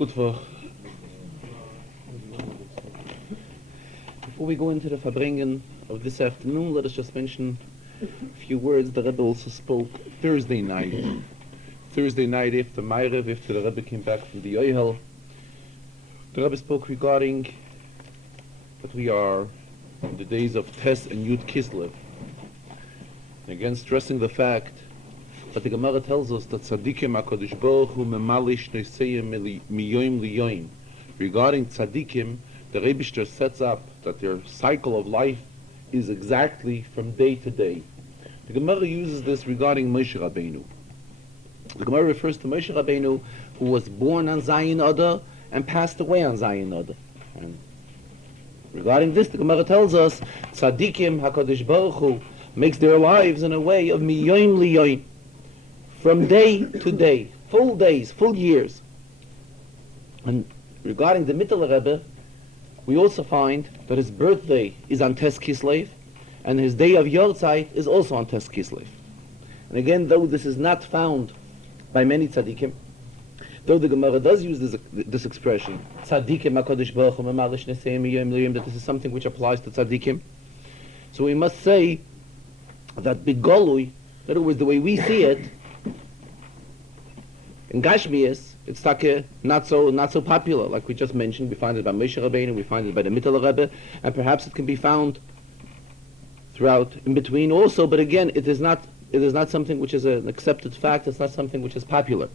Good for. Before we go into the Farbrengen of this afternoon, let us just mention a few words the Rebbe also spoke Thursday night. Thursday night after Ma'ariv, after the Rebbe came back from the Yohel, the Rebbe spoke regarding that we are in the days of Tes and Yud Kislev. And again, stressing the fact that the Gemara tells us that Tzadikim HaKadosh Baruch Hu memalish neiseyim miyoim liyoim. Regarding Tzadikim, the Rebbe sets up that their cycle of life is exactly from day to day. The Gemara uses this regarding Moshe Rabbeinu. The Gemara refers to Moshe Rabbeinu, who was born on Zayin Adar and passed away on Zayin Adar. And regarding this, the Gemara tells us, Tzadikim HaKadosh Baruch Hu makes their lives in a way of miyoim liyoim, from day to day, full days, full years. And regarding the Mittel Rebbe, we also find that his birthday is on Tes Kislev, and his day of Yortzeit is also on Tes Kislev. And again, though this is not found by many tzaddikim, though the Gemara does use this expression, tzaddikim HaKadosh Baruch Hu memalish neiseyim miyoim liyoim, that this is something which applies to tzaddikim. So we must say that Bigolui, in other words, the way we see it, in Gashmias, it's not so popular, like we just mentioned. We find it by Moshe Rabbeinu, we find it by the Mittel Rebbe, and perhaps it can be found throughout in between also. But again, it is not something which is an accepted fact. It's not something which is popular.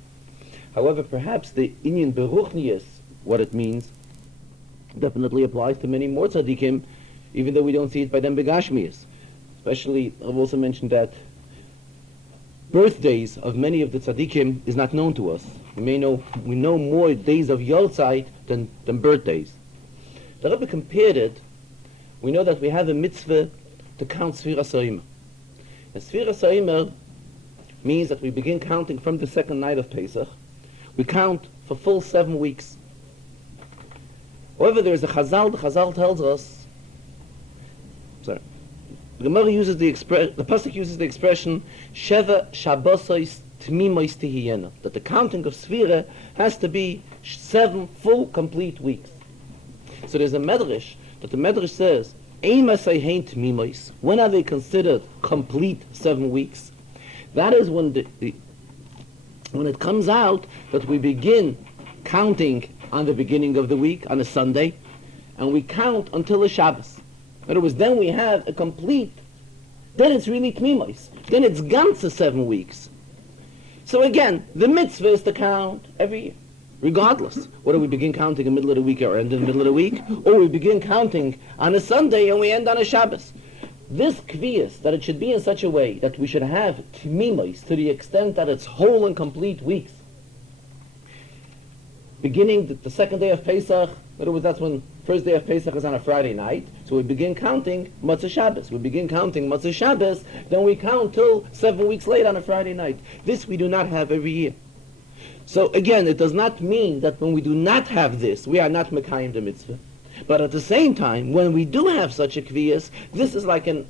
However, perhaps the Inyan Beruchnius, what it means, definitely applies to many more tzaddikim, even though we don't see it by them begashmias. Especially, I've also mentioned that birthdays of many of the tzaddikim is not known to us. We know more days of Yortzeit than birthdays. The Rebbe compared it. We know that we have a mitzvah to count Sfiras HaOmer. And Sfiras HaOmer means that we begin counting from the second night of Pesach. We count for full 7 weeks. However, there is a Chazal. The Chazal tells us, the Gemara uses the Pasuk uses the expression Sheva Shabbosos Tmimois Tihiyena, that the counting of Sfira has to be 7 full, complete weeks. So there's a Medrash that the Medrash says, Ein Masayhein Tmimois. When are they considered complete 7 weeks? That is when when it comes out that we begin counting on the beginning of the week on a Sunday, and we count until a Shabbos. In other words, then we have a complete, then it's really Tmimois. Then it's ganze 7 weeks. So again, the mitzvah is to count every year, regardless. Whether we begin counting in the middle of the week or end in the middle of the week, or we begin counting on a Sunday and we end on a Shabbos. This kviyas, that it should be in such a way that we should have Tmimois to the extent that it's whole and complete weeks. Beginning the second day of Pesach, in other words, that's when first day of Pesach is on a Friday night, so we begin counting Matzah Shabbos. We begin counting Matzah Shabbos, then we count till 7 weeks later on a Friday night. This we do not have every year. So again, it does not mean that when we do not have this, we are not Mekayim the mitzvah. But at the same time, when we do have such a kviyas, this is like an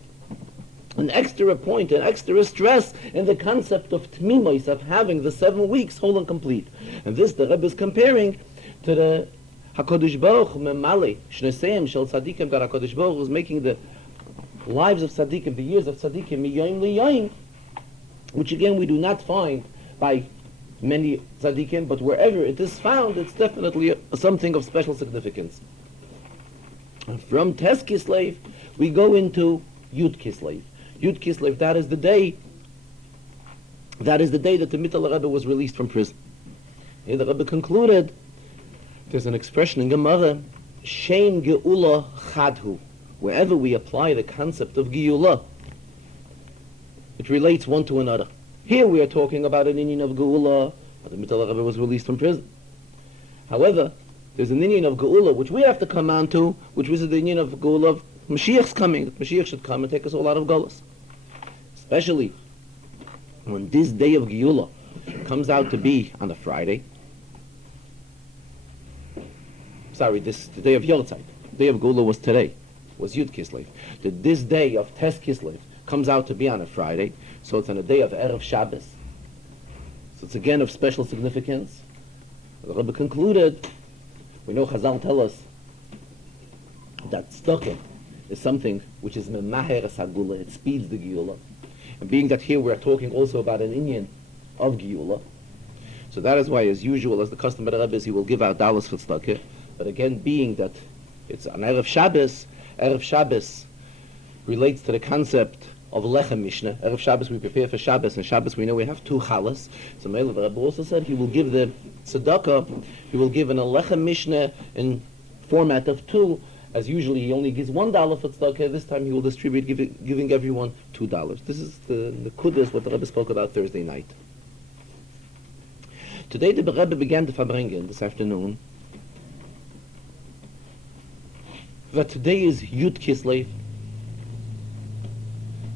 extra point, an extra stress in the concept of Tmimois, of having the 7 weeks whole and complete. And this the Rebbe is comparing to the HaKadosh Baruch Hu memali shneseim shel tzadikim, that HaKadosh Baruch Hu is making the lives of tzadikim, the years of tzadikim, miyoim liyoim, which again we do not find by many tzadikim, but wherever it is found, it's definitely something of special significance. And from Tes Kislev, we go into Yud Kislev. Yud Kislev, that is the day that the Mittel Rebbe was released from prison. Here the Rebbe concluded, there's an expression in Gemara, Shein Geula Chadhu. Wherever we apply the concept of Geula, it relates one to another. Here we are talking about an inyan of Geula, but the Mittel Rebbe was released from prison. However, there's an inyan of Geula which we have to come on to, which was the inyan of Geula of Mashiach's coming, that Mashiach should come and take us all out of Golas. Especially when this day of Geula comes out to be on a Friday. The day of Yortzeit. The day of Geula was today, was Yud Kislev. This day of Tes Kislev comes out to be on a Friday, so it's on a day of Erev Shabbos. So it's again of special significance. The Rebbe concluded, we know Chazal tell us that tzedakah is something which is memaher sagula, it speeds the Geula. And being that here we're talking also about an inyan of Geula, so that is why, as usual, as the custom of the Rebbe is, he will give out dollars for tzedakah. But again, being that it's an Erev Shabbos relates to the concept of Lechem Mishnah. Erev Shabbos we prepare for Shabbos, and Shabbos we know we have two chalas. So the Rebbe also said he will give the tzedakah, he will give an Lechem Mishnah in format of two, as usually he only gives $1 for tzedakah. This time he will distribute, giving everyone $2. This is the Kudus, what the Rebbe spoke about Thursday night. Today the Rebbe began the Farbrengen this afternoon, that today is Yud Kislev,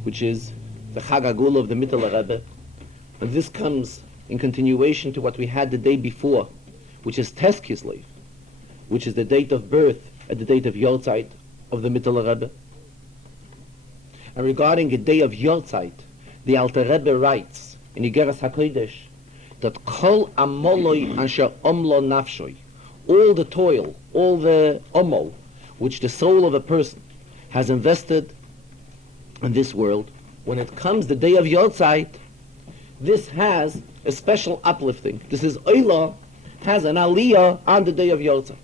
which is the Chag Agula of the Mittel Rebbe, and this comes in continuation to what we had the day before, which is Tes Kislev, which is the date of birth at the date of Yortzeit of the Mittel Rebbe. And regarding the day of Yortzeit, the Alter Rebbe writes in Igeres HaKodesh that Kol Amoloi Asher Omlo Nafshoi, all the toil, all the omol, which the soul of a person has invested in this world, when it comes the day of Yortzeit, this has a special uplifting. This is Oila, has an aliyah on the day of Yortzeit.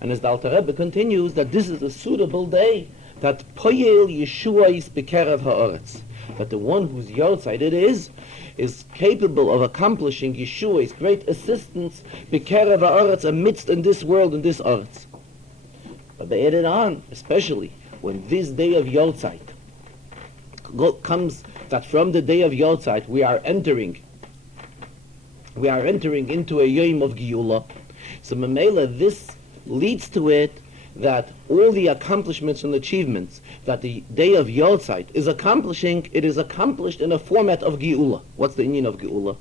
And as the Alter Rebbe continues, that this is a suitable day, that Poyel Yeshua is Bekerev Ha'aretz, that the one whose Yortzeit it is capable of accomplishing Yeshua's great assistance, Bekerev Ha'aretz, amidst in this world, in this Aretz. But they added on, especially when this day of Yortzeit comes, that from the day of Yortzeit we are entering into a Yom of Geula. So Mamela, this leads to it that all the accomplishments and achievements that the day of Yortzeit is accomplishing, it is accomplished in a format of Geula. What's the inyan of Geula?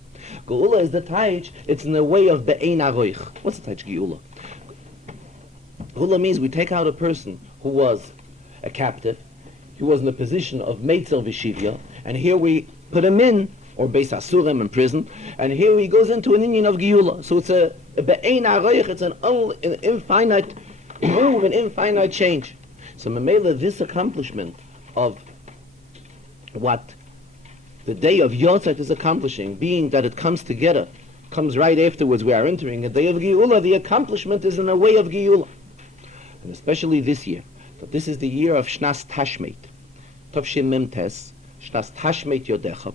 Geula is the taich, it's in the way of Be'ein Aroich. What's the taich Geula? Geula means we take out a person who was a captive, he was in a position of Meitzer V'Shivya, and here we put him in, or Beis Asurim in prison, and here he goes into an inyan of Geula. So it's a Be'ein Aroich, it's an infinite move, an infinite change. So Mamela, this accomplishment of what the day of Yortzeit is accomplishing, being that it comes together, comes right afterwards, we are entering a day of Geula, the accomplishment is in a way of Geula. And especially this year, that this is the year of Shnas Tashmeit. Tovshin Mem Tes, Shnas Tashmeit Yodecha.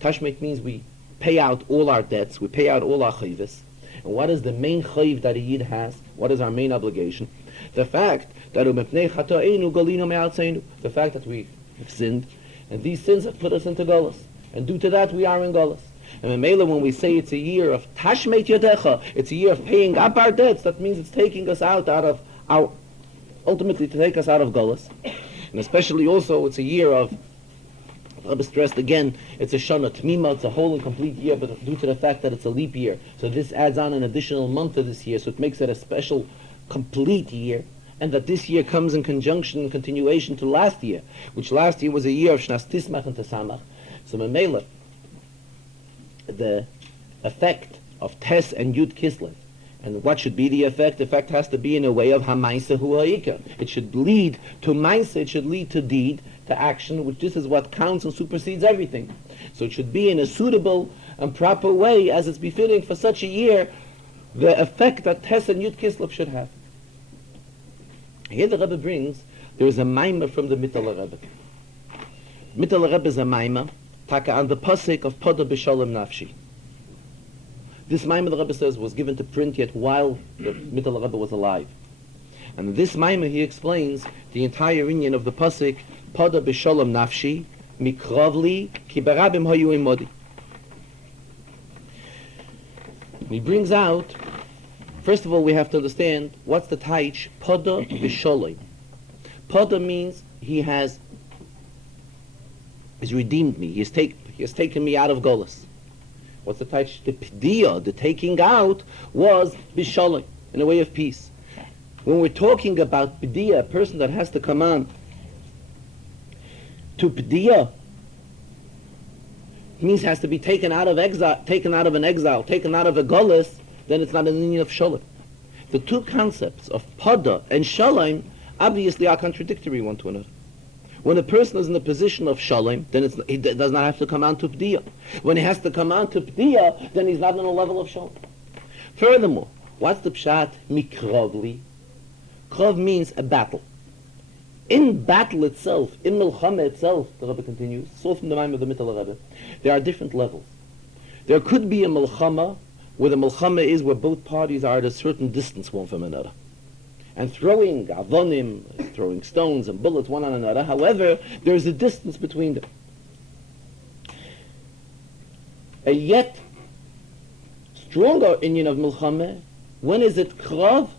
Tashmeit means we pay out all our debts, we pay out all our chayvus. And what is the main chayv that a yid has? What is our main obligation? The fact that the fact that we have sinned, and these sins have put us into Golos. And due to that we are in Golos. And Mamela, when we say it's a year of Tashmeit Yodecha, it's a year of paying up our debts, that means it's taking us out of our, ultimately to take us out of Golos. And especially also it's a year of, Rabbi stressed again, it's a Shana Tmima, it's a whole and complete year, but due to the fact that it's a leap year, so this adds on an additional month to this year, so it makes it a special, complete year, and that this year comes in conjunction and continuation to last year, which last year was a year of Shnas Tismach and Tesamach. So Mamela, the effect of Tes and Yud Kislev, and what should be the effect? The effect has to be in a way of Hamaisa Hu Ha'ika. It should lead to Maisa, it should lead to deed, to action, which this is what counts and supersedes everything. So it should be in a suitable and proper way, as it's befitting for such a year, the effect that Tes and Yud Kislev should have. Here the Rebbe brings, there is a maimah from the Mittel Rebbe. Mittel Rebbe is a maimah, taka on the pasuk of Poda B'Sholem Nafshi. This maimah, the Rebbe says, was given to print yet while the Mittel Rebbe was alive. And this maimah, he explains the entire inyan of the pasuk, Poda B'Sholem Nafshi, Mikrovli, Ki Barabim Hayu Imodi. He brings out, first of all, we have to understand what's the taich Poda B'Sholem. Poda means he has redeemed me. He has taken me out of Golos. What's the taich? The P'diya, the taking out, was B'Sholem, in a way of peace. When we're talking about P'diya, a person that has to come on to P'diya, means has to be taken out of exile, taken out of a Golos, then it's not an inyan of shalom. The two concepts of pada and shalom obviously are contradictory one to another. When a person is in the position of shalom, then he does not have to come on to pdiya. When he has to come on to pdiya, then he's not on a level of shalom. Furthermore, what's the pshat mikrovli? Krov means a battle. In battle itself, in milchama itself, the Rebbe continues, so from the mind of the Mittel Rebbe, there are different levels. There could be a milchama where the milchama is where both parties are at a certain distance one from another, and throwing avonim, throwing stones and bullets one on another. However, there is a distance between them. A yet stronger inyan of milchama, when is it krav?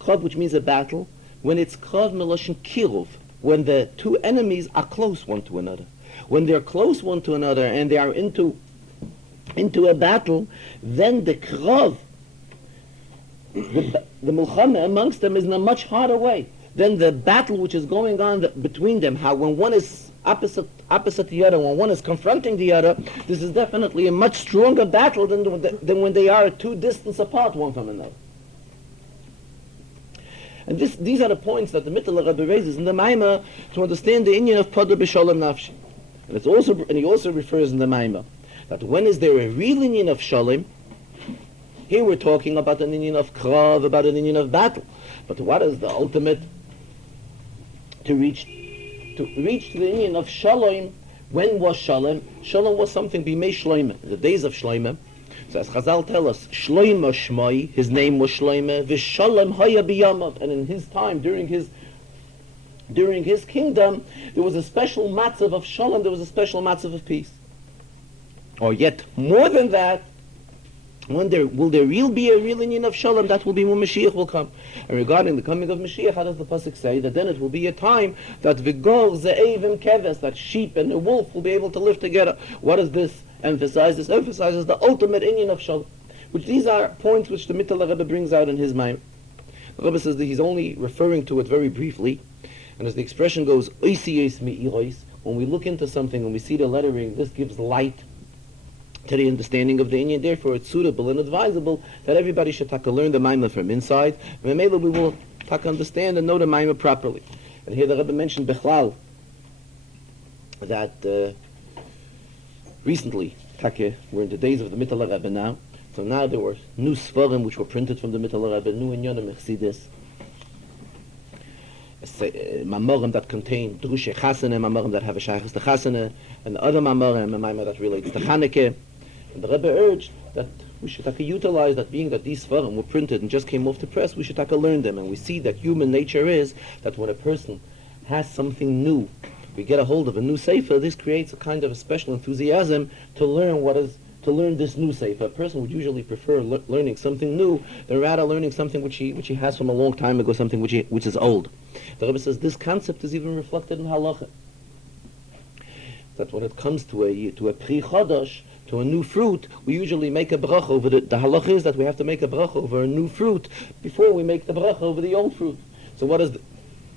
Krav, which means a battle, when it's krav meloshin kiruv, when the two enemies are close one to another. When they're close one to another and they are into a battle, then the krav, the milchama amongst them is in a much harder way. Then the battle which is going on between them, how when one is opposite the other, when one is confronting the other, this is definitely a much stronger battle than when they are two distance apart one from another. And these are the points that the Mittel Rebbe raises in the Maimah to understand the inyan of Pada b'Shalom Nafshi. And he also refers in the Maimah that when is there a real inyan of Shalom? Here we're talking about an inyan of Krav, about an inyan of battle. But what is the ultimate? To reach to the inyan of Shalom. When was Shalom? Shalom was something b'mei Shloimeh, the days of Shloimeh. So as Chazal tell us, Shloimeh Shmoi, his name was Shloimeh, v'Shalom haya b'yamav, and in his time, during his kingdom, there was a special matzav of Shalom, there was a special matzav of peace. Or yet more than that, will there be a real inyan of Shalom? That will be when Mashiach will come. And regarding the coming of Mashiach, how does the pasuk say that then it will be a time that v'gor ze'evim keves, that sheep and a wolf will be able to live together? What does this emphasize? This emphasizes the ultimate inyan of Shalom, which these are points which the Mittel Rebbe brings out in his mind. The Rebbe says that he's only referring to it very briefly, and as the expression goes, oisiyos me'iros, when we look into something, when we see the lettering, this gives light to the understanding of the inyan. Therefore, it's suitable and advisable that everybody should learn the Maimah from inside. And maybe we will understand and know the Maimah properly. And here the Rebbe mentioned Bechlal that recently, we're in the days of the Mittel Rebbe now. So now there were new Sfarim which were printed from the Mittel Rebbe, new Inyanim Chassidus, Mamorim that contain Drushe Chasana, Mamorim that have a Shaychus to Chasana, and other Mamorim, a Maimah that relates to Chanukah. And the Rebbe urged that we should utilize that, being that these Sfarim were printed and just came off the press, we should learn them. And we see that human nature is that when a person has something new, we get a hold of a new sefer, this creates a kind of a special enthusiasm to learn this new sefer. A person would usually prefer learning something new than rather learning something which he has from a long time ago, something which is old. The Rebbe says this concept is even reflected in halacha. That when it comes to a pri chodosh, to a new fruit, we usually make a bracha over the halacha is that we have to make a bracha over a new fruit before we make the bracha over the old fruit. So what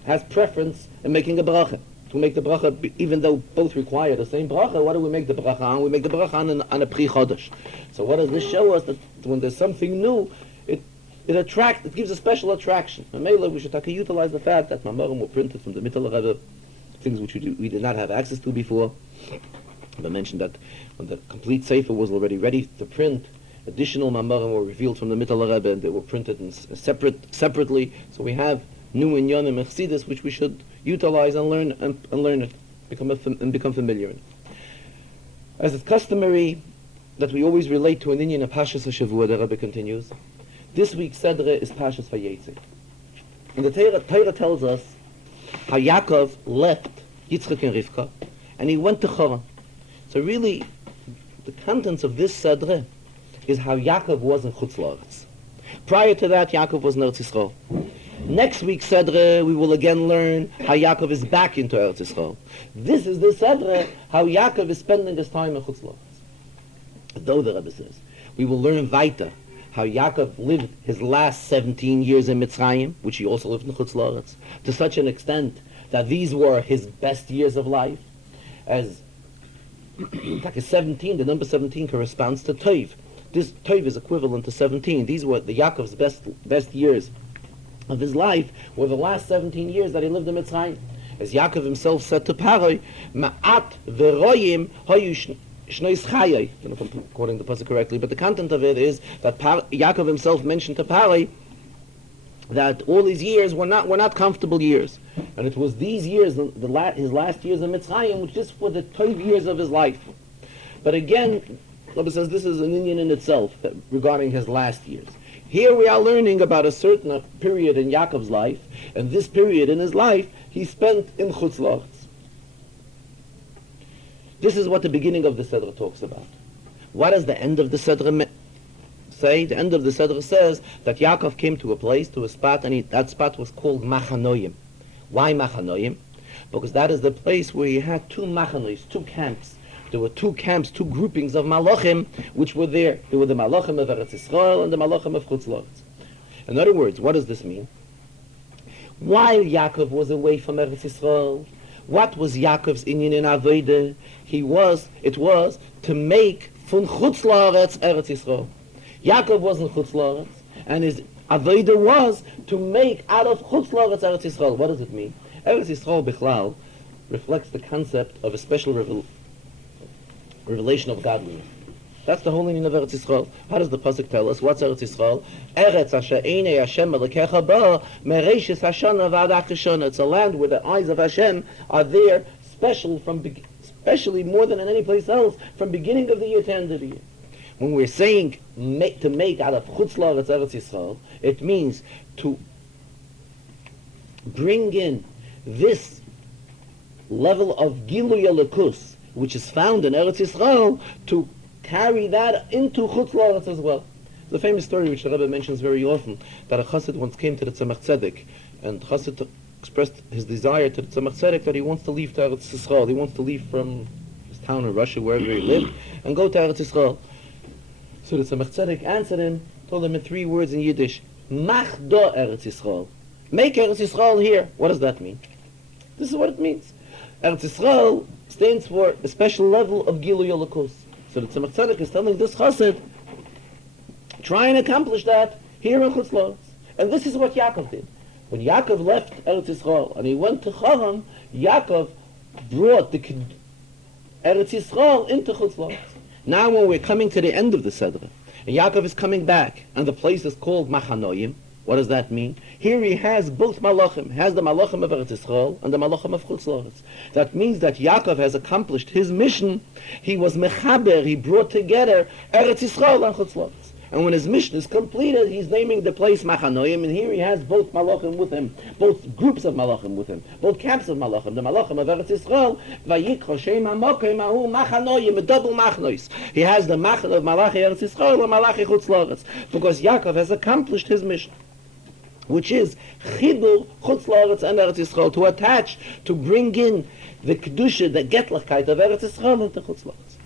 has preference in making a bracha? To make the bracha, even though both require the same bracha, what do we make the bracha on? We make the bracha on a pri chodesh. So what does this show us? That when there's something new, it gives a special attraction. And maybe we should utilize the fact that Mamorim were printed from the Mittel Rebbe, things which we did not have access to before. I mentioned that when the complete sefer was already ready to print, additional Mamorim were revealed from the Mittel Rebbe, and they were printed separately. So we have new Inyanim Chassidus which we should utilize and learn it, become familiar in. As it's customary that we always relate to an inyan of Pashas HaShavua, the Rebbe continues. This week's Sedre is Pashas Vayetze. And the Torah tells us how Yaakov left Yitzchak and Rivka, and he went to Choron. So really, the contents of this Sedre is how Yaakov was in Chutz La'aretz. Prior to that, Yaakov was in Eretz Yisrael. Next week's Sedre, we will again learn how Yaakov is back into Eretz Yisrael. This is the Sedre, how Yaakov is spending his time in Chutz La'aretz. Though the Rebbe says, we will learn weiter how Yaakov lived his last 17 years in Mitzrayim, which he also lived in Chutz La'aretz, to such an extent that these were his best years of life. As like a 17, the number 17 corresponds to Tov. this Tov is equivalent to 17. These were the Yaakov's best years of his life, were the last 17 years that he lived in Mitzrayim. As Yaakov himself said to Paroi, Ma'at v'royim hoyu shnois chayai. I don't know if I'm quoting the pasuk correctly, but the content of it is that Yaakov himself mentioned to Paroi that all these years were not comfortable years. And it was these years, his last years in Mitzrayim, which just were the 12 years of his life. But again, Rebbe says this is an inyan in itself regarding his last years. Here we are learning about a certain period in Yaakov's life, and this period in his life he spent in Chutz La'aretz. This is what the beginning of the Sedra talks about. What does the end of the Sedra say? The end of the Sedra says that Yaakov came to a spot, and that spot was called Machanoim. Why Machanoim? Because that is the place where he had two Machanois, two camps. There were two camps, two groupings of Malachim, which were there. There were the Malachim of Eretz Yisrael and the Malachim of Chutz La'aretz. In other words, what does this mean? While Yaakov was away from Eretz Yisrael, what was Yaakov's inyan in Avodah? It was to make from Chutz La'aretz Eretz Yisrael. Yaakov was in Chutz La'aretz, and his Avodah was to make out of Chutz La'aretz Eretz Yisrael. What does it mean? Eretz Yisrael Bichlal reflects the concept of a special revelation of godliness. That's the whole meaning of Eretz Yisrael. How does the pasuk tell us? What's Eretz Yisrael? Eretz asher einei Hashem elokecha ba mereishis hashana v'ad achashana. It's a land where the eyes of Hashem are there, especially more than in any place else, from beginning of the year to end of the year. When we're saying to make out of Chutz La'aretz Eretz Yisrael, it means to bring in this level of Gilui Elokus, which is found in Eretz Yisrael, to carry that into Chutz La'aretz as well. It's a famous story which the Rebbe mentions very often, that a Chassid once came to the Tzemach Tzedek, and Chassid expressed his desire to the Tzemach Tzedek that he wants to leave to Eretz Yisrael. He wants to leave from his town in Russia, wherever he lived, and go to Eretz Yisrael. So the Tzemach Tzedek answered him, told him in 3 words in Yiddish, Mach do Eretz Yisrael. Make Eretz Yisrael here. What does that mean? This is what it means. Eretz Yisrael stands for a special level of Gilui Elokus. So the Tzemach Tzedek is telling this Chassid, try and accomplish that here in Chutz La'aretz. And this is what Yaakov did. When Yaakov left Eretz Yisrael and he went to Haran, Yaakov brought the Eretz Yisrael into Chutz La'aretz. Now when we're coming to the end of the Sedra, and Yaakov is coming back, and the place is called Machanoim, what does that mean? Here he has both Malachim. He has the Malachim of Eretz Yisrael and the Malachim of Chutz La'aretz. That means that Yaakov has accomplished his mission. He was Mechaber, he brought together Eretz Yisrael and Chutz La'aretz. And when his mission is completed, he's naming the place Machanoim, and here he has both Malachim with him, both groups of Malachim with him, both camps of Malachim, the Malachim of Eretz Yisrael, Vayikro Shem HaMokim Ahu Machanoim, a double Machnois. He has the Machan of Malachi Eretz Yisrael and Malachi Chutz La'aretz, because Yaakov has accomplished his mission, which is Chibur Chutz La'aretz and Eretz Yisrael, to attach, to bring in the Kedusha, the Getlichkeit of Eretz Yisrael into Chutz La'aretz.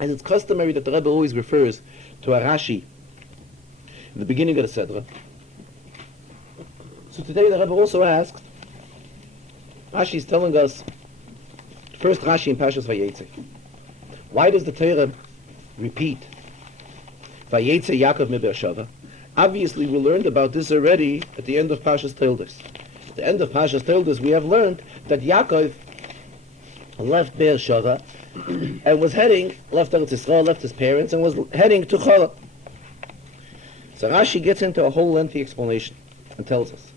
And it's customary that the Rebbe always refers to a Rashi in the beginning of the Sedra. So today the Rebbe also asked, Rashi is telling us, first Rashi in Parshas Vayetze. Why does the Torah repeat Vayetze Yaakov mi Beersheva? Obviously we learned about this already at the end of Parshas Toldos. At the end of Parshas Toldos we have learned that Yaakov left Beersheva and was left Eretz Yisrael, left his parents, and was heading to Chora. So Rashi gets into a whole lengthy explanation and tells us,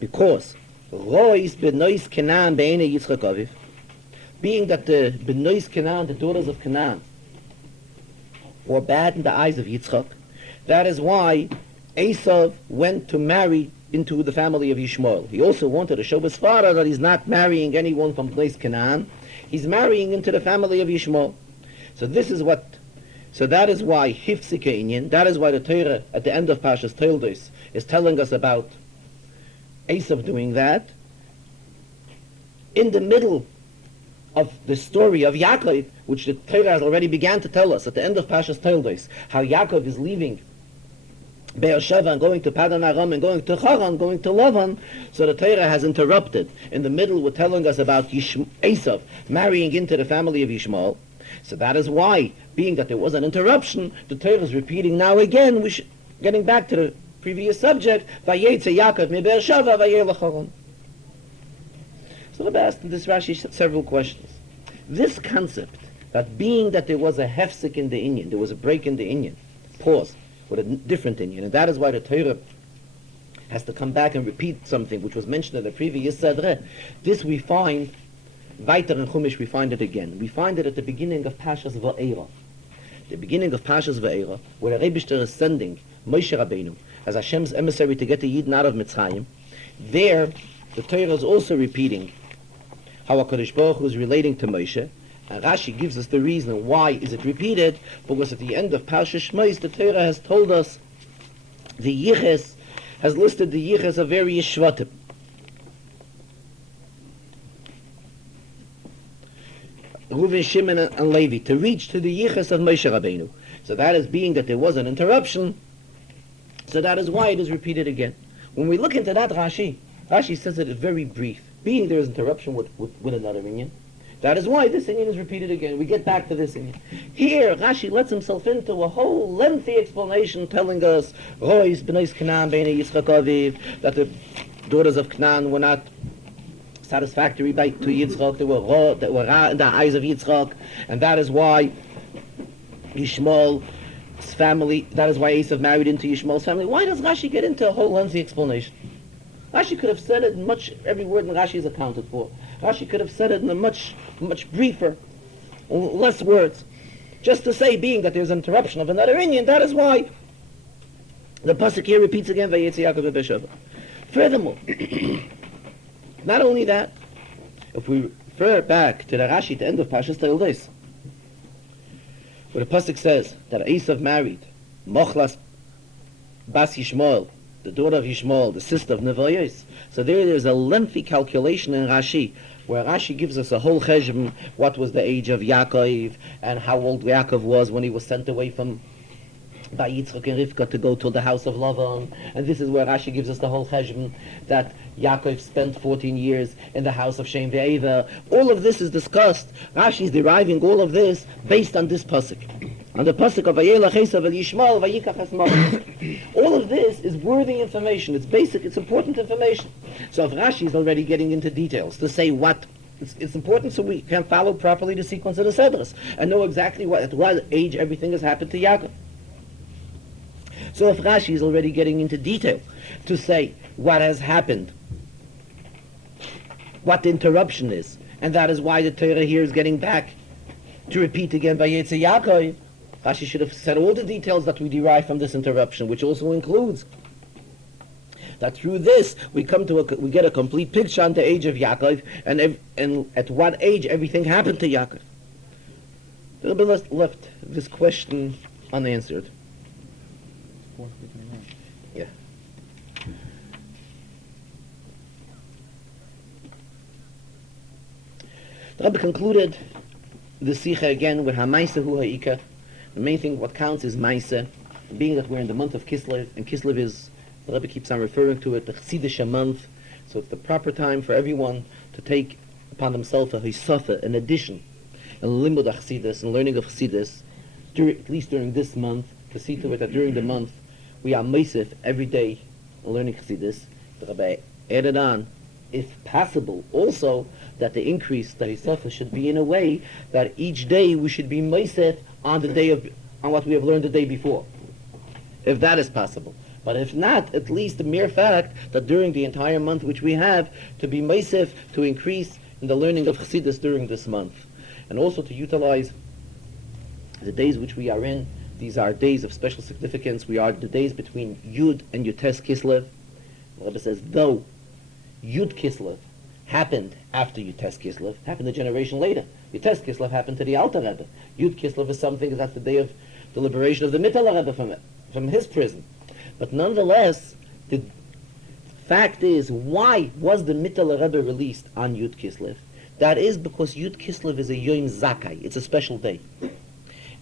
because Rois benois Canaan be'enei Yitzchak Aviv, being that the benois Canaan, the daughters of Canaan, were bad in the eyes of Yitzchak, that is why Esav went to marry into the family of Yishmael. He also wanted to show his father that he's not marrying anyone from place Canaan. He's marrying into the family of Yishmael. So that is why Hifsike Inyan, that is why the Torah at the end of Parshas Toldos is telling us about Esav doing that. In the middle of the story of Yaakov, which the Torah has already began to tell us at the end of Parshas Toldos, how Yaakov is leaving Beersheva and going to Padan Aram and going to Haran, going to Lavan, so the Torah has interrupted. In the middle we're telling us about Esav marrying into the family of Yishmael. So that is why being that there was an interruption, the Torah is repeating now again, getting back to the previous subject, Vayetze Yaakov mi Beersheva vayelech Haran. So Rebbe asked in this Rashi several questions. This concept, that being that there was a hefsek in the Inyan, there was a break in the Inyan, pause, with a different Inyan, and that is why the Torah has to come back and repeat something which was mentioned in the previous Chazarah. This we find, weiter in Chumash we find it again. We find it at the beginning of Pashas Va'era. The beginning of Pashas Va'era, where the Rebbeishter is sending Moshe Rabbeinu as Hashem's emissary to get the Yidden out of Mitzrayim. There, the Torah is also repeating how HaKadosh Baruch Hu is relating to Moshe, and Rashi gives us the reason why is it repeated, because at the end of Parshas Shmos, the Torah has told us the Yiches, has listed the Yiches of various Shvatim. Reuven, Shimon, and Levi, to reach to the Yiches of Moshe Rabbeinu. So that is being that there was an interruption, so that is why it is repeated again. When we look into that Rashi says it is very brief. Being there is interruption with another Inyan, that is why this Inyan is repeated again. We get back to this Inyan. Here, Rashi lets himself into a whole lengthy explanation telling us, Rois, B'nais Canaan, B'nai Yitzchak Aviv, that the daughters of Canaan were not satisfactory to Yitzchak, they were ra in the eyes of Yitzchak, and that is why Yishmael's family, that is why Esav married into Yishmael's family. Why does Rashi get into a whole lengthy explanation? Rashi could have said it every word in Rashi is accounted for. Rashi could have said it in a much briefer, less words. Just to say, being that there's an interruption of another Inyan, that is why the pasuk here repeats again, Vayetze Yaakov mi Beersheva. Furthermore, not only that, if we refer back to the Rashi, the end of Parshas Toldos, where the pasuk says that Esav married Mochlas Bas Yishmael, the daughter of Yishmael, the sister of Nevoyos. So there's a lengthy calculation in Rashi, where Rashi gives us a whole cheshbon, what was the age of Yaakov, and how old Yaakov was when he was sent away from by Yitzchak and Rivka to go to the house of Lavan. And this is where Rashi gives us the whole cheshbon, that Yaakov spent 14 years in the house of Shem Ve'eva. All of this is discussed. Rashi is deriving all of this based on this pasuk. On the pasuk of Vayelech Esav el Yishmael Vayikach es Mochel. All of this is worthy information. It's basic, it's important information. So if Rashi is already getting into details to say what, it's important so we can follow properly the sequence of the Sedras and know exactly at what age everything has happened to Yaakov. So if Rashi is already getting into detail to say what has happened, what the interruption is, and that is why the Torah here is getting back to repeat again Vayetze Yaakov, Rashi should have said all the details that we derive from this interruption, which also includes that through this we get a complete picture on the age of Yaakov and at what age everything happened to Yaakov. The Rebbe left this question unanswered. Yeah. The Rebbe concluded the Sikha again with HaMaisa Hu Ha'ika. The main thing, what counts is Maisa. Being that we're in the month of Kislev, and Kislev is, the Rebbe keeps on referring to it, the Chassidisha month. So it's the proper time for everyone to take upon themselves a Hisafa, an addition, a limud of Chassidus, and learning of Chassidus, at least during this month, to see to it that during the month we are Meisif every day learning Chassidus. The Rebbe added on, if possible, also that the increase, the Hisafa, should be in a way that each day we should be Meisif on what we have learned the day before, if that is possible. But if not, at least the mere fact that during the entire month which we have, to be meisif, to increase in the learning of Chassidus during this month, and also to utilize the days which we are in. These are days of special significance. We are the days between Yud and Yutes Kislev. The Rebbe says, though Yud Kislev happened after Yutes Kislev, happened a generation later. Yutes Kislev happened to the Alter Rebbe. Yud Kislev is something that's the day of the liberation of the Mittel Rebbe from his prison. But nonetheless, the fact is, why was the Mittel Rebbe released on Yud Kislev? That is because Yud Kislev is a Yom Zakai. It's a special day.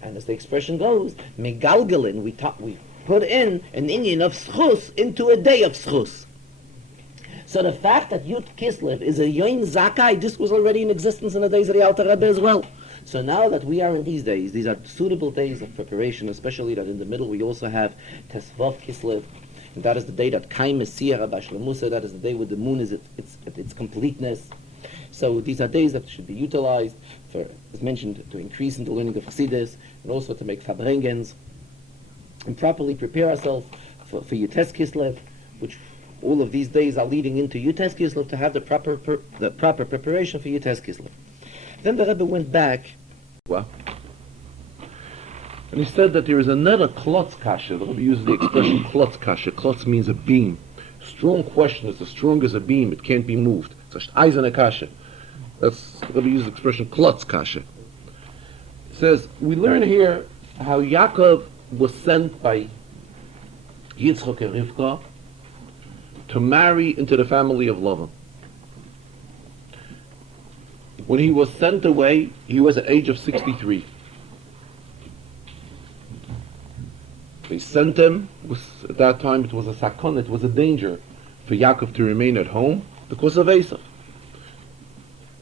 And as the expression goes, Megalgalin, we put in an Inyan of Schus into a day of Schus. So the fact that Yud Kislev is a Yom Zakai, this was already in existence in the days of the Alter Rebbe as well. So now that we are in these days, these are suitable days of preparation, especially that in the middle we also have Tesvav Kislev, and that is the day that Kaim Mesiyah Bashlemusa, that is the day where the moon is at its completeness. So these are days that should be utilized for, as mentioned, to increase in the learning of Chassidus, and also to make Farbrengens, and properly prepare ourselves for Yutes Kislev, which all of these days are leading into Yutes Kislev, to have the proper preparation for Yutes Kislev. Then the Rebbe went back, and he said that there is another klotz kasha. The Rebbe uses the expression klotz kasha. Klotz means a beam. Strong question is as strong as a beam. It can't be moved. It's a eiserne kasha. That's the Rebbe uses the expression klotz kasha. It says, we learn here how Yaakov was sent by Yitzchak and Rivka to marry into the family of Lavan. When he was sent away, he was at the age of 63. They sent him, at that time it was a sakon, it was a danger for Yaakov to remain at home because of Esav.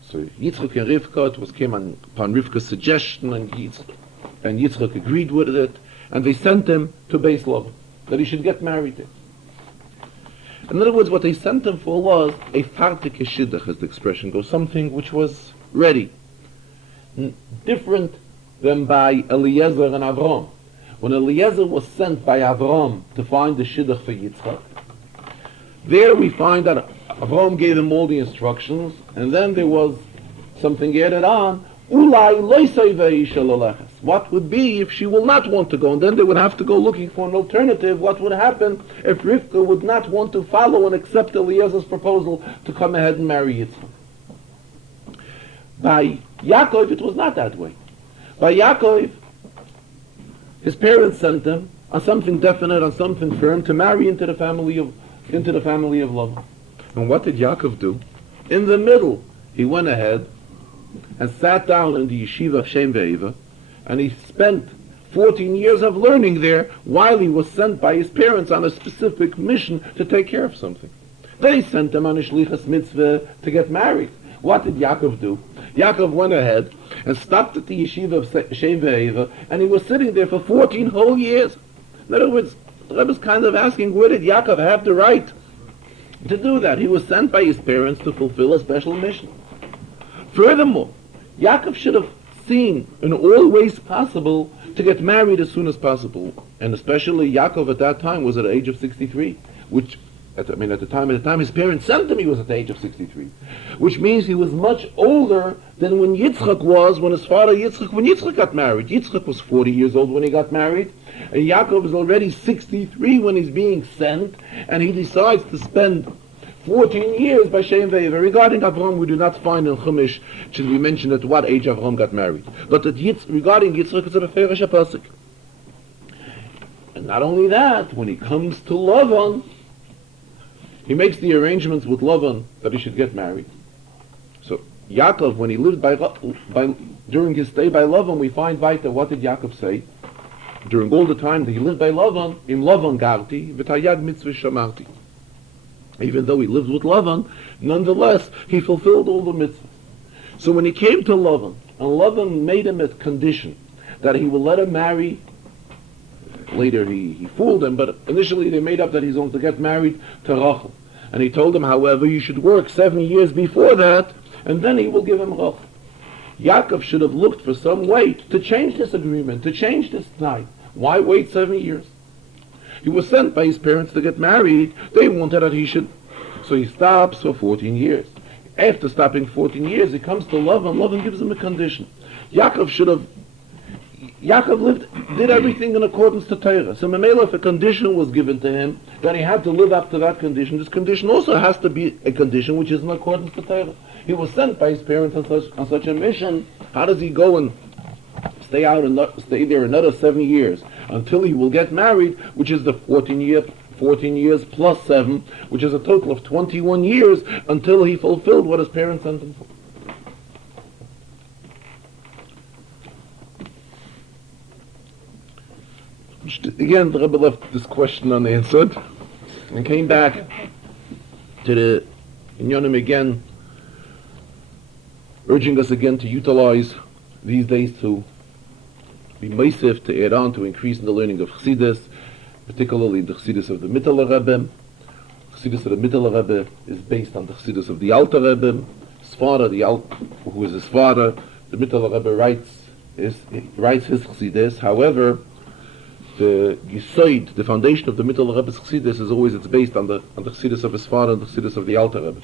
So Yitzchak and Rivka, came upon Rivka's suggestion, and Yitzchak agreed with it, and they sent him to Beis Lavan, that he should get married there. In other words, what they sent him for was a fartike shidduch, as the expression goes, something which was ready. Different than by Eliezer and Avram. When Eliezer was sent by Avram to find the shidduch for Yitzchak, there we find that Avram gave him all the instructions, and then there was something added on, Ulai loisei ve'isha lolechas. What would be if she will not want to go? And then they would have to go looking for an alternative. What would happen if Rivka would not want to follow and accept Eliezer's proposal to come ahead and marry Yitzchak? By Yaakov, it was not that way. By Yaakov, his parents sent him on something definite, on something firm, to marry into the family of Lavan. And what did Yaakov do? In the middle, he went ahead and sat down in the yeshiva of Shem Ve'eva, and he spent 14 years of learning there while he was sent by his parents on a specific mission to take care of something. They sent him on a shlichus mitzvah to get married. What did Yaakov do? Yaakov went ahead and stopped at the yeshiva of Shem Ve'eva, and he was sitting there for 14 whole years. In other words, the Rebbe is kind of asking, where did Yaakov have the right to do that? He was sent by his parents to fulfill a special mission. Furthermore, Yaakov should have seen in all ways possible to get married as soon as possible. And especially Yaakov at that time was at the age of 63, which, at the time his parents sent him, he was at the age of 63. Which means he was much older than when Yitzchak was, when his father when Yitzchak got married. Yitzchak was 40 years old when he got married, and Yaakov is already 63 when he's being sent, and he decides to spend 14 years by Shem Ve'eva. Regarding Avram, we do not find in Chumash should we mention at what age Avram got married. But regarding Yitzchak, it's a Beferish Pasuk. And not only that, when he comes to Lavan, he makes the arrangements with Lavan that he should get married. So Yaakov, when he lived during his stay by Lavan, we find Vayetze, what did Yaakov say? During all the time that he lived by Lavan, im Lavan garti, v'tayad mitzvah shamarti. Even though he lived with Lavan, nonetheless, he fulfilled all the mitzvahs. So when he came to Lavan, and Lavan made him a condition that he will let him marry, later he fooled him, but initially they made up that he's going to get married to Rachel. And he told him, however, you should work 7 years before that, and then he will give him Rachel. Yaakov should have looked for some way to change this agreement, to change this night. Why wait 7 years? He was sent by his parents to get married. They wanted that he should. So he stops for 14 years. After stopping 14 years, he comes to Lavan. Lavan gives him a condition. Yaakov did everything in accordance to Torah. So Mamela, if a condition was given to him, then he had to live up to that condition. This condition also has to be a condition which is in accordance to Torah. He was sent by his parents on such a mission. How does he go and stay there another 7 years until he will get married, which is the 14 years plus 7, which is a total of 21 years until he fulfilled what his parents sent him for. Again, the Rebbe left this question unanswered and came back to the Inyanim again, urging us again to utilize these days to be meisif, to add on, to increase in the learning of Chassidus, particularly the Chassidus of the Mittler Rebbe. Chassidus of the Mittler Rebbe is based on the Chassidus of the Alter Rebbe. His father, who is his father, the Mittler Rebbe writes his Chassidus. However, the Yisoid, the foundation of the Mittler Rebbe's Chassidus, is always based on the Chassidus of his father and the Chassidus of the Alter Rebbe.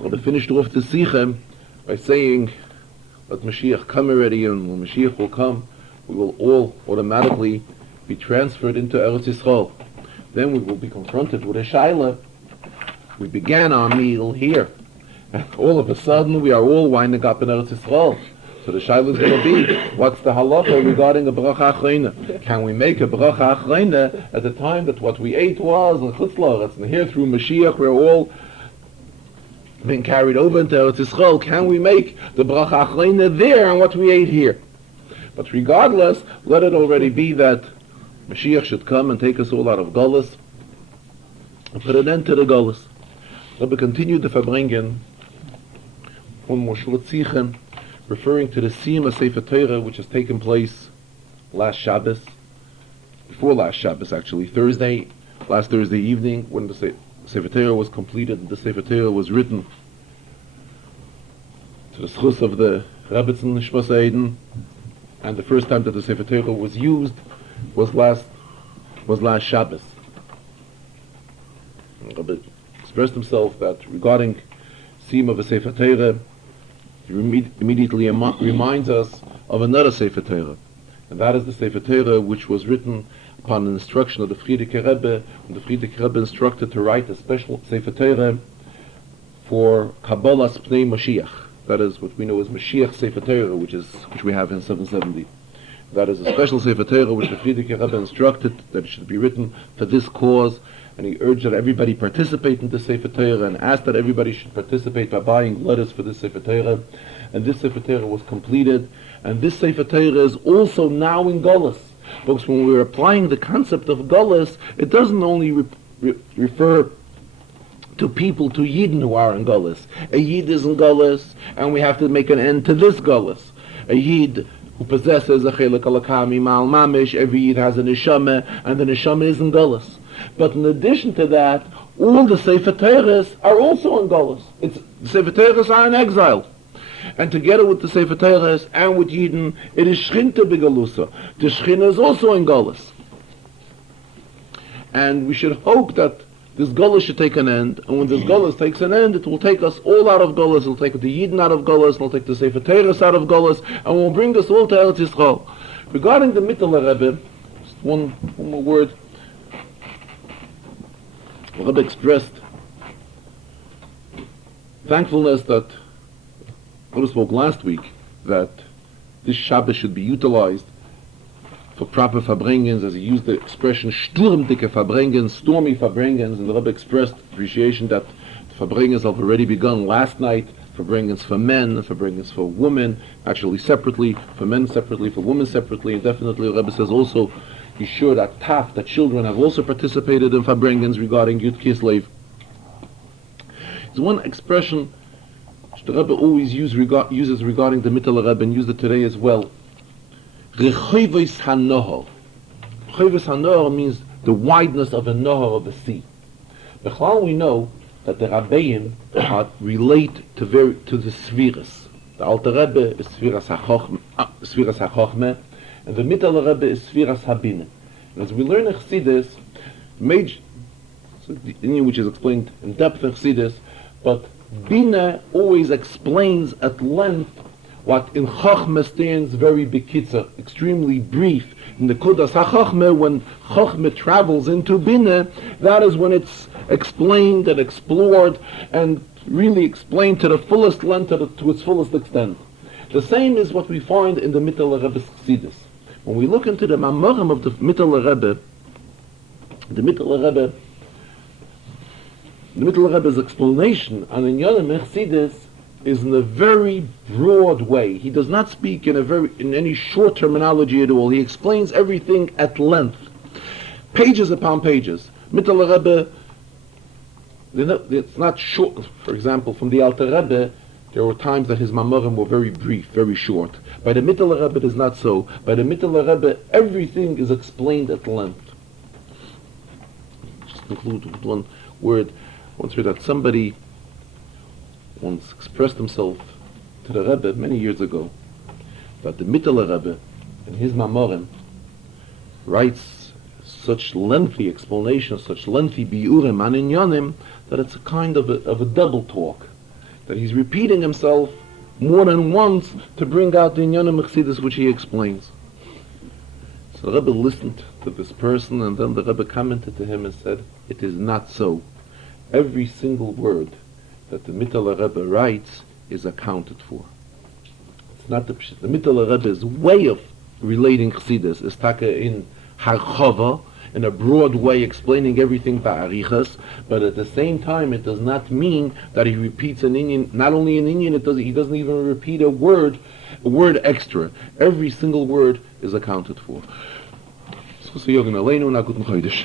Rebbe finished off the Sikha by saying, let Mashiach come already, and when Mashiach will come, we will all automatically be transferred into Eretz Yisrael. Then we will be confronted with a Shaila. We began our meal here, and all of a sudden we are all winding up in Eretz Yisrael. So the Shaila is going to be, what's the halacha regarding a bracha achrona? Can we make a bracha achrona at the time that what we ate was in Chutz La'aretz, and here through Mashiach we're all been carried over into Eretz Yisrael? Can we make the bracha achrona there on what we ate here? But regardless, let it already be that Mashiach should come and take us all out of Golus and put an end to the Golus. Rebbe continued the Farbrengen, one more short Zichen, referring to the Siyum Sefer Torah which has taken place last Shabbos, before last Shabbos actually, last Thursday evening, when the Sefer Torah was completed and the Sefer Torah was written to the schus of the Rebbetzin Nishmas Eiden, and the first time that the Sefer Torah was used was last Shabbos. Rebbe expressed himself that regarding Siyum of a Sefer Torah, he immediately reminds us of another Sefer Torah, and that is the Sefer Torah which was written upon an instruction of the Frierdiker Rebbe, when the Frierdiker Rebbe instructed to write a special Sefer Torah for Kabbalas Pnei Mashiach. That is what we know as Mashiach Sefer Torah, which we have in 770. That is a special Sefer Torah which the Frierdiker Rebbe instructed that it should be written for this cause, and he urged that everybody participate in the Sefer Torah and asked that everybody should participate by buying letters for this Sefer Torah. And this Sefer Torah was completed, and this Sefer Torah is also now in Golus. Folks, when we're applying the concept of Golus, it doesn't only refer to people, to Yidden who are in Golus. A Yid is in Golus, and we have to make an end to this Golus. A Yid who possesses a Chelik Alakami Mal Mamish, every Yid has a Neshama, and the Neshama is in Golus. But in addition to that, all the Sefer Torahs are also in Golus. The Sefer Torahs are in exile. And together with the Sefer Torahs and with Yidden, it is Shchinte Begalusa. The Shchina is also in Golus. And we should hope that this Golus should take an end, and when this Golus takes an end, it will take us all out of Golus. It will take the Yidden out of Golus, it will take the Sefer Torahs out of Golus, and will bring us all to Eretz Yisrael. Regarding the Mittler Rebbe, just one more word. The Rebbe expressed thankfulness that Rebbe spoke last week that this Shabbos should be utilized for proper Farbrengens, as he used the expression sturmdicke Farbrengens, stormy Farbrengens, and the Rebbe expressed appreciation that the Farbrengens have already begun last night. Farbrengens for men, Farbrengens for women, actually separately, for men separately, for women separately, and definitely the Rebbe says also be sure that that children have also participated in Farbrengens regarding Yud Kislev. There's one expression which the Rebbe always uses regarding the Mittler Rebbe, and used it today as well. Rechoivos hanohor. Rechoivos hanohor means the wideness of a nohor, of a sea. Bechlal, we know that the Rabbeim relate to the Sfiras. The Alter Rebbe is Sfiras HaChochmeh, and the Mittler Rebbe is Sfiras HaBinah. And as we learn in Chassidus, which is explained in depth in Chassidus, but Binah always explains at length what in Chochmeh stands very bekitzer, extremely brief. In the Kudas HaChochmeh, when Chochmeh travels into Binah, that is when it's explained and explored and really explained to the fullest length, to its fullest extent. The same is what we find in the Mittler Rebbe's Chassidus. When we look into the Mamorim of the Mittler Rebbe's explanation on Inyanim Chassidus is in a very broad way. He does not speak in any short terminology at all. He explains everything at length, pages upon pages. Mittler Rebbe, it's not short. For example, from the Alter Rebbe, There were times that his mamorim were very brief, very short. By the Mittler Rebbe it is not so. By the Mittler Rebbe everything is explained at length. Just conclude with one word. Once heard that somebody once expressed himself to the Rebbe many years ago that the Mittler Rebbe in his mamorim writes such lengthy explanations, such lengthy biurim an inyanim, that it's a kind of a double talk. That he's repeating himself more than once to bring out the inyanim chassidus which he explains. So the Rebbe listened to this person, and then the Rebbe commented to him and said, "It is not so. Every single word that the Mittler Rebbe writes is accounted for. It's not the Mittler Rebbe's way of relating chassidus is taka in harchava, in a broad way explaining everything ba'arichas, but at the same time it does not mean that he repeats an inyan, not only an inyan, he doesn't even repeat a word extra. Every single word is accounted for." So, guten Chodesh.